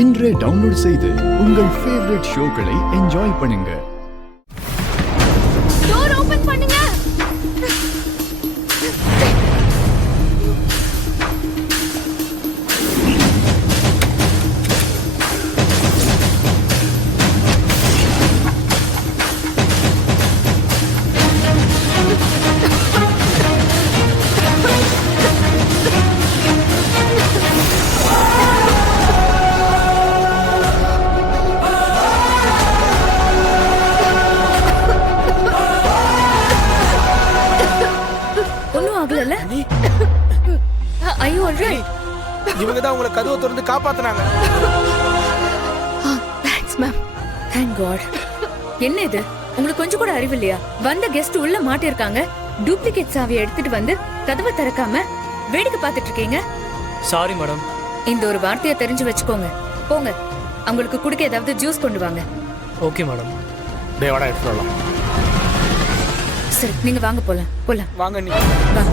இன்றே டவுன்லோட் செய்து உங்கள் ஃபேவரட் ஷோக்களை என்ஜாய் பண்ணுங்க. டோர் ஓபன் பண்ணுங்க. இவங்க தான் உங்களை கதவை திறந்து காப்பாத்துனாங்க. Thanks ma'am. Thank God. என்ன இது, உங்களுக்கு கொஞ்சம் கூட அறிவு இல்லையா? வந்த கெஸ்ட் உள்ள மாட்டிருக்காங்க, டூப்ளிகேட் சாவியை எடுத்துட்டு வந்து கதவை திறக்காம வேடிக்கை பார்த்துட்டு இருக்கீங்க. Sorry madam. இந்த ஒரு வார்த்தையை தெரிஞ்சு வச்சுக்கோங்க. போங்க, அவங்களுக்கு குடிக்க ஏதாவது ஜூஸ் கொண்டு வாங்க. Okay madam. டேவாடா எடுத்துடலாம். சரி, நீங்க வாங்க, போலாம். வாங்க நீ வாங்க.